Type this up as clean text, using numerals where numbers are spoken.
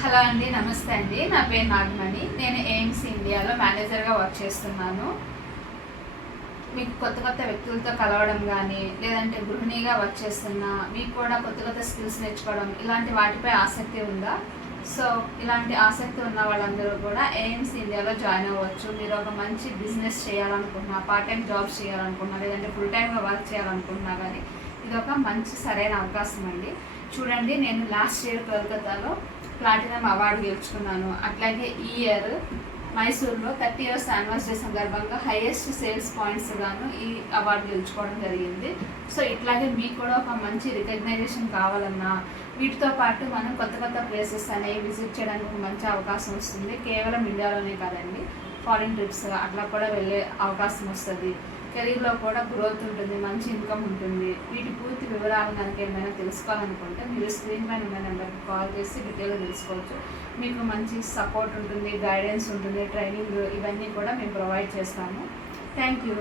Hello అండి, నమస్తే అండి. నా పేరు నాగమణి. నేను ఎయిమ్స్ ఇండియాలో మేనేజర్గా వర్క్ చేస్తున్నాను. మీకు కొత్త కొత్త వ్యక్తులతో కలవడం కానీ, లేదంటే గృహిణిగా వర్క్ చేస్తున్నా మీకు కూడా కొత్త కొత్త స్కిల్స్ నేర్చుకోవడం ఇలాంటి వాటిపై ఆసక్తి ఉందా? సో ఇలాంటి ఆసక్తి ఉన్న వాళ్ళందరూ కూడా ఎయిమ్స్ ఇండియాలో జాయిన్ అవ్వచ్చు. మీరు ఒక మంచి బిజినెస్ చేయాలనుకుంటున్నా, పార్ట్ టైం జాబ్స్ చేయాలనుకుంటున్నా, లేదంటే ఫుల్ టైమ్గా వర్క్ చేయాలనుకుంటున్నా కానీ ఇది ఒక మంచి సరైన అవకాశం అండి. చూడండి, నేను లాస్ట్ ఇయర్ కోల్కతాలో ప్లాటినం అవార్డు గెలుచుకున్నాను. అట్లాగే ఈ ఇయర్ మైసూర్లో 30 years యానివర్సరీ సందర్భంగా హైయెస్ట్ సేల్స్ పాయింట్స్ గాను ఈ అవార్డు గెలుచుకోవడం జరిగింది. సో ఇట్లాగే మీకు కూడా ఒక మంచి రికగ్నైజేషన్ కావాలన్నా, వీటితో పాటు మనం కొత్త కొత్త ప్లేసెస్ అనేవి విజిట్ చేయడానికి ఒక మంచి అవకాశం వస్తుంది. కేవలం ఇండియాలోనే కాదండి, ఫారిన్ ట్రిప్స్ అట్లా కూడా వెళ్ళే అవకాశం వస్తుంది. కెరీర్లో కూడా గ్రోత్ ఉంటుంది, మంచి ఇన్కమ్ ఉంటుంది. వీటి పూర్తి వివరాలు కనుక ఏమైనా తెలుసుకోవాలనుకుంటే మీరు స్క్రీన్ పైన ఉన్న నెంబర్కి కాల్ చేసి డీటెయిల్గా తెలుసుకోవచ్చు. మీకు మంచి సపోర్ట్ ఉంటుంది, గైడెన్స్ ఉంటుంది, ట్రైనింగ్ ఇవన్నీ కూడా మేము ప్రొవైడ్ చేస్తాము. Thank you.